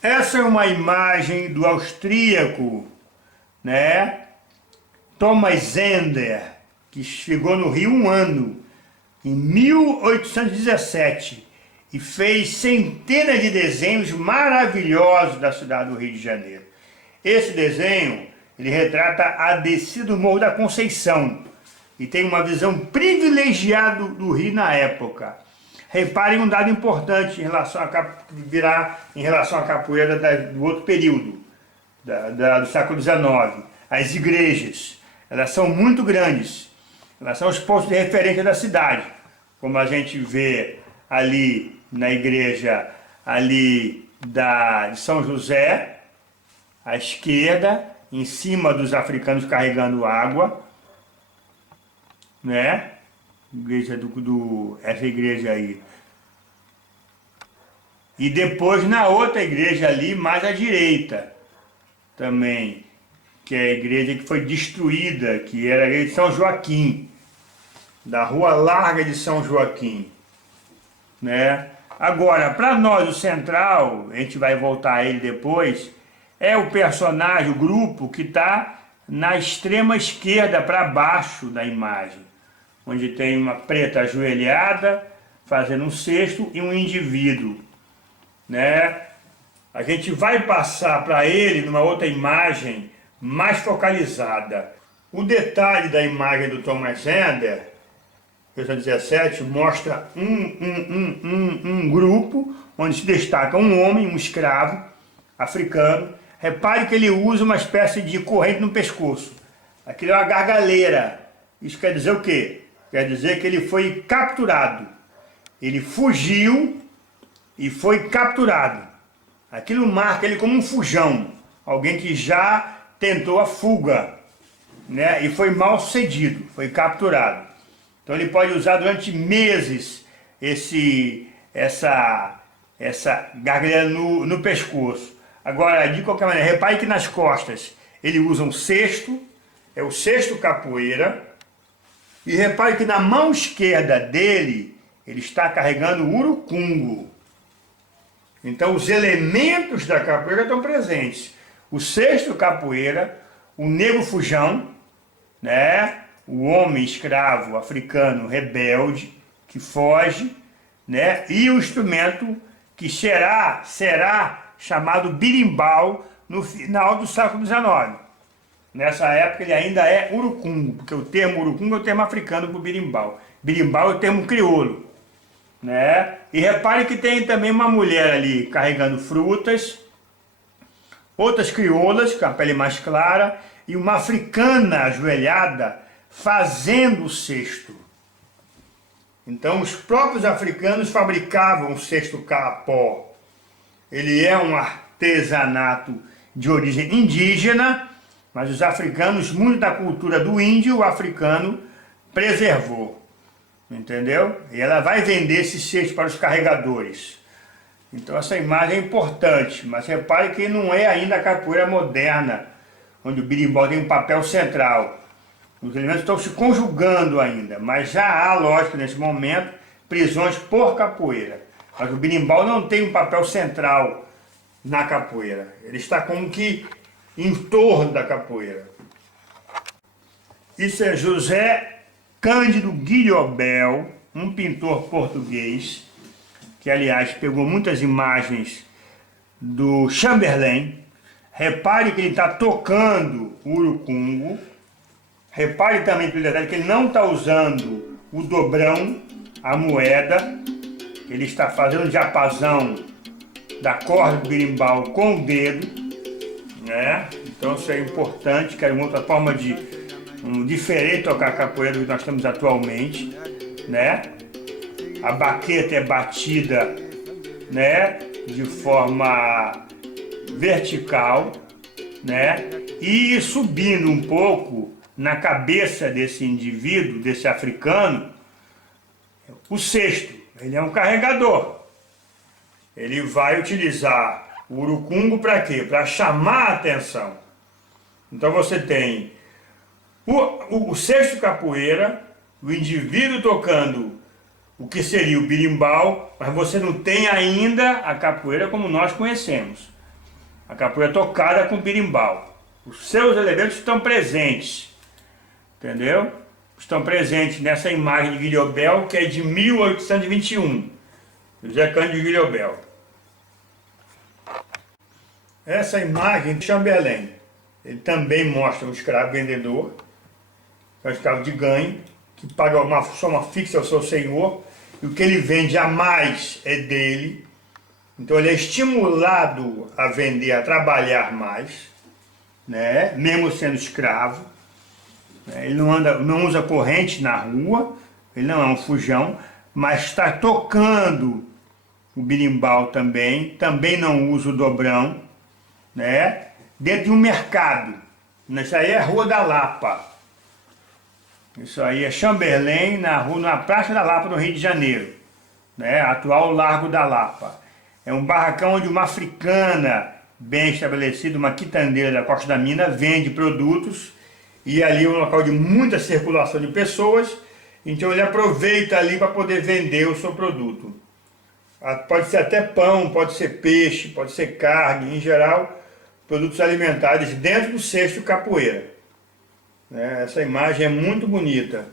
Essa é uma imagem do austríaco, né, Thomas Ender, que chegou no Rio um ano, em 1817, e fez centenas de desenhos maravilhosos da cidade do Rio de Janeiro. Esse desenho, ele retrata a descida do Morro da Conceição e tem uma visão privilegiada do Rio na época. Reparem um dado importante em relação à capoeira do outro período, do século XIX. As igrejas, elas são muito grandes, elas são os pontos de referência da cidade, como a gente vê ali na igreja ali de São José, à esquerda, em cima dos africanos carregando água, né? Igreja essa igreja aí. E depois na outra igreja ali, mais à direita, também, que é a igreja que foi destruída, que era a igreja de São Joaquim, da Rua Larga de São Joaquim, né? Agora, para nós, o central, a gente vai voltar a ele depois, é o personagem, o grupo que está na extrema esquerda para baixo da imagem, onde tem uma preta ajoelhada, fazendo um cesto e um indivíduo, né? A gente vai passar para ele numa outra imagem mais focalizada. O detalhe da imagem do Thomas Ender, 17, mostra um grupo onde se destaca um homem, um escravo africano. Repare que ele usa uma espécie de corrente no pescoço. Aquilo é uma gargaleira. Isso quer dizer o quê? Quer dizer que ele foi capturado. Ele fugiu e foi capturado. Aquilo marca ele como um fujão. Alguém que já tentou a fuga, né? E foi mal sucedido, foi capturado. Então ele pode usar durante meses essa gargalhada no pescoço. Agora, de qualquer maneira, repare que nas costas ele usa um cesto, é o cesto capoeira, e repare que na mão esquerda dele ele está carregando o urucungo. Então os elementos da capoeira estão presentes. O cesto capoeira, o negro fujão, né? O homem escravo africano rebelde que foge, né? E o instrumento que será chamado birimbau no final do século XIX. Nessa época ele ainda é urucungo, porque o termo urucungo é o termo africano para o birimbau. Birimbau é o termo crioulo, né? E repare que tem também uma mulher ali carregando frutas, outras crioulas com a pele mais clara e uma africana ajoelhada fazendo o cesto. Então os próprios africanos fabricavam o cesto capó. Ele é um artesanato de origem indígena, mas os africanos, muito da cultura do índio, o africano preservou. Entendeu? E ela vai vender esse cesto para os carregadores. Então essa imagem é importante, mas repare que não é ainda a capoeira moderna, onde o birimbau tem um papel central. Os elementos estão se conjugando ainda, mas já há, lógico, nesse momento, prisões por capoeira. Mas o birimbau não tem um papel central na capoeira. Ele está como que em torno da capoeira. Isso é José Cândido Guilhobel, um pintor português, que aliás pegou muitas imagens do Chamberlain. Repare que ele está tocando o urucungo. Repare também pelo detalhe que ele não está usando o dobrão, a moeda. Ele está fazendo o diapasão da corda do birimbau com o dedo, né? Então isso é importante, que é uma outra forma de diferente tocar capoeira do que nós temos atualmente, né? A baqueta é batida, né, de forma vertical, né? E subindo um pouco na cabeça desse indivíduo, desse africano, o cesto. Ele é um carregador. Ele vai utilizar o urucungo para quê? Para chamar a atenção. Então você tem o cesto capoeira, o indivíduo tocando o que seria o birimbau, mas você não tem ainda a capoeira como nós conhecemos. A capoeira tocada com berimbau. Os seus elementos estão presentes, entendeu? Estão presentes nessa imagem de Guilhobel, que é de 1821, José Cândido Guilhobel. Essa imagem de Chamberlain, ele também mostra um escravo vendedor, é um escravo de ganho, que paga uma soma fixa ao seu senhor, e o que ele vende a mais é dele. Então ele é estimulado a vender, a trabalhar mais, né? Mesmo sendo escravo. Ele não usa corrente na rua, ele não é um fujão, mas está tocando o berimbau também não usa o dobrão, né? Dentro de um mercado. Isso aí é a Rua da Lapa. Isso aí é Chamberlain, na Praça da Lapa, no Rio de Janeiro, né? Atual Largo da Lapa. É um barracão onde uma africana bem estabelecida, uma quitandeira da Costa da Mina, vende produtos, e ali é um local de muita circulação de pessoas, então ele aproveita ali para poder vender o seu produto. Pode ser até pão, pode ser peixe, pode ser carne, em geral, produtos alimentares dentro do cesto capoeira. Essa imagem é muito bonita.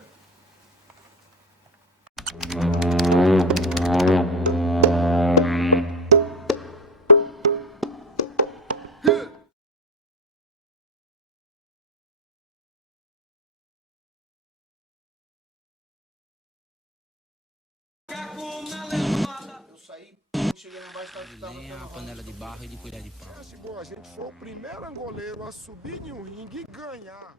Eu saí, cheguei lá embaixo, tava a panela de barro e de colher de pau. A gente foi o primeiro angoleiro a subir em um ringue e ganhar.